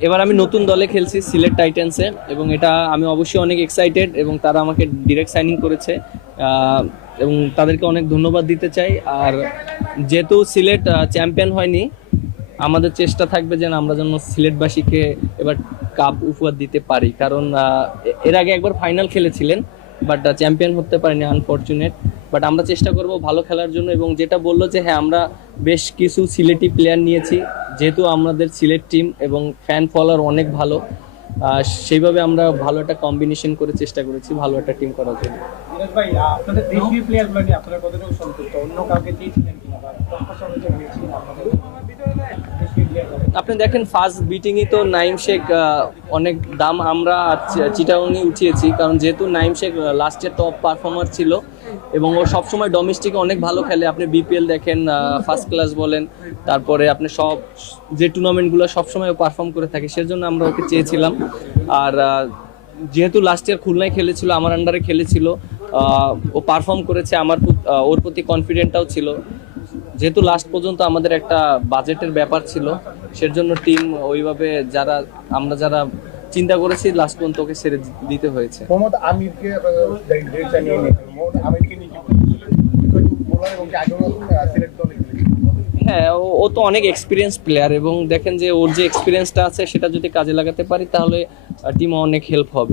এবার আমি নতুন দলে খেলছি সিলেট টাইটান্সে এবং এটা আমি অবশ্যই অনেক এক্সাইটেড এবং তারা আমাকে ডিরেক্ট সাইনিং করেছে। আহ, এবং তাদেরকে অনেক ধন্যবাদ দিতে চাই। আর যেহেতু সিলেট চ্যাম্পিয়ন হয়নি, আমাদের চেষ্টা থাকবে যেন আমরা যেন সিলেটবাসীকে এবার কাপ উপহার দিতে পারি, কারণ এর আগে একবার ফাইনাল খেলেছিলেন বাট চ্যাম্পিয়ন হতে পারিনি, আনফরচুনেট। বাট আমরা চেষ্টা করব ভালো খেলার জন্য। এবং যেটা বললো যে হ্যাঁ, আমরা বেশ কিছু সিলেটি প্লেয়ার নিয়েছি, যেহেতু আমাদের সিলেট টিম এবং ফ্যান ফলোয়ার অনেক ভালো, সেইভাবে আমরা ভালো একটা কম্বিনেশন করে চেষ্টা করেছি ভালো একটা টিম করার জন্য। দিনেশ ভাই, আপনাদের দেশীয় প্লেয়ারগুলো নিয়ে আপনারা কতটুকু সন্তুষ্ট? অন্য কাউকে দিয়েছিলেন কিনা বা প্রত্যাশা অনুযায়ী পেয়েছিলেন আপনাদের দেশীয় প্লেয়ারগুলো? আপনি দেখেন ফার্স্ট বিটিংই তো নাইম শেখ অনেক দাম আমরা চিটাগংয়ে উঠিয়েছি, কারণ যেহেতু নাইম শেখ লাস্টের টপ পারফর্মার ছিল এবং ও সবসময় ডোমেস্টিকে অনেক ভালো খেলে। আপনি বিপিএল দেখেন, ফার্স্ট ক্লাস বলেন, তারপরে আপনি সব যে টুর্নামেন্টগুলো সবসময় ও পারফর্ম করে থাকে, সেজন্য আমরা ওকে চেয়েছিলাম। আর যেহেতু লাস্ট ইয়ার খুলনায় খেলেছিল, আমার আন্ডারে খেলেছিল, ও পারফর্ম করেছে, আমার ওর প্রতি কনফিডেন্টটাও ছিল। যেহেতু লাস্ট পর্যন্ত আমাদের একটা বাজেটের ব্যাপার ছিল, সেজন্য টিম ওইভাবে যারা চিন্তা করেছি লাস্ট পর্যন্ত ওকে ছেড়ে দিতে হয়েছে। মোহাম্মদ আমিরকে ডিরেক্ট জানিয়ে নিয়েছেন। মোহাম্মদ আমিরকে নিয়ে কি বলছিলেন? বোলার এবং কি আগেও সিলেক্ট দলে খেলেছেন। হ্যাঁ, ও তো অনেক এক্সপিরিয়েন্স প্লেয়ার এবং দেখেন যে ওর যে এক্সপিরিয়েন্সটা আছে সেটা যদি কাজে লাগাতে পারি তাহলে টিম অনেক হেল্প হবে।